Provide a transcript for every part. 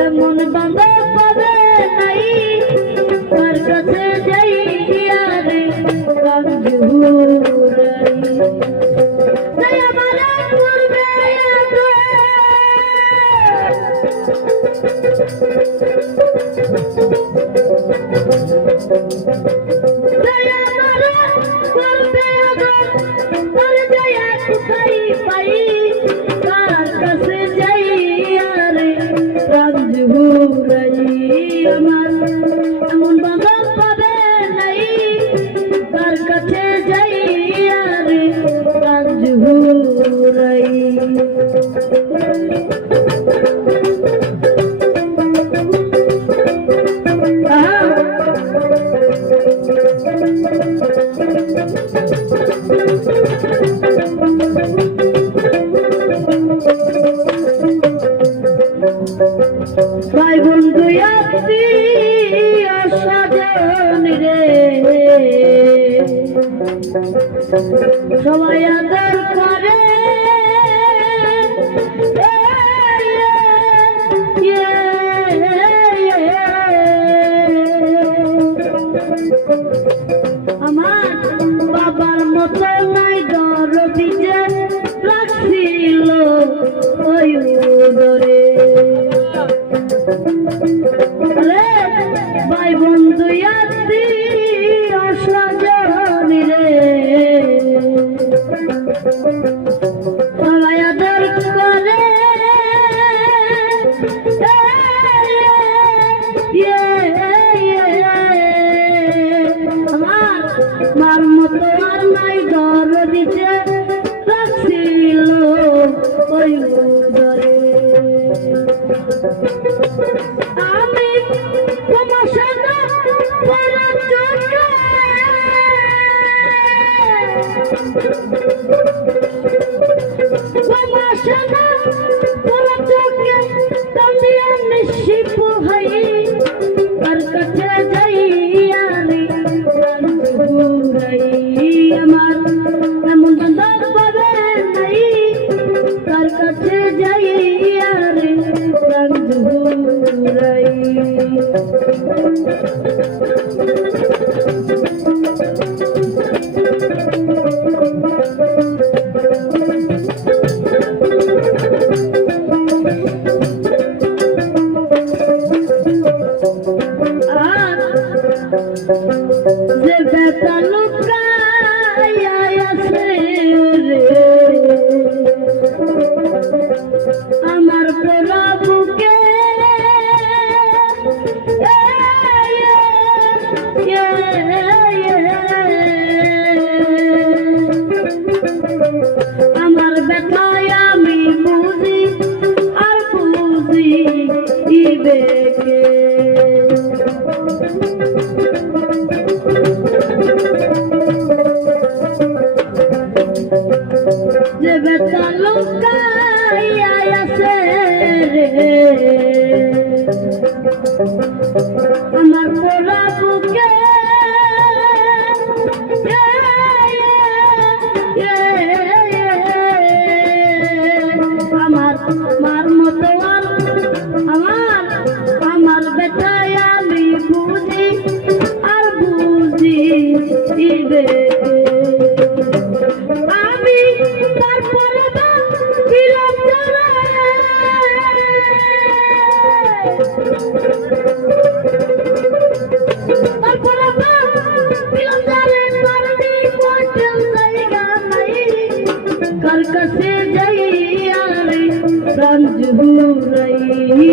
এমন বাঁধা পাবে নাই কার কাছে যাইয়া রে কাঞ্জুরাই তাই কাছে যাইয়া রে রাজহুরাই আমার। এমন বাবা পাবে নাই, কার কাছে যাইয়া রে রাজহুরাই ভাই সবাই আদর করে আমার বাবার মতো নাই দরদি যে রাখছিল ওই উদরে। ভাই বন্ধু আমার মার মতো আর নাই ডর দিতে রাখছিল ওই উদরে কাছে যাই আরে রঙ্গুরাই کل پرما تلندارن پارتي کو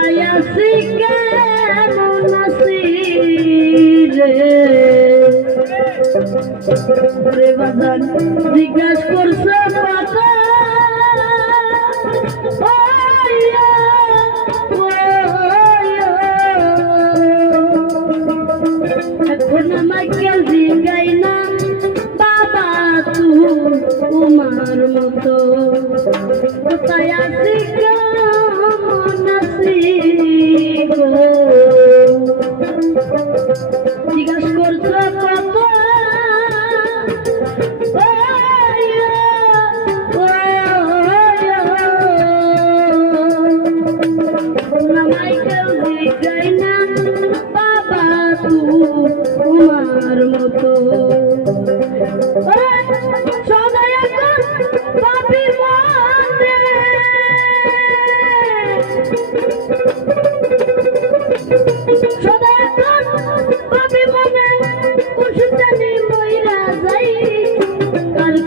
আয়াসি কেমন রে বাজান, জিজ্ঞাস করছে পাতা। এখন আমাকে জিগাই না, বাবা তুমি তোমার মতো। কোথায় আছে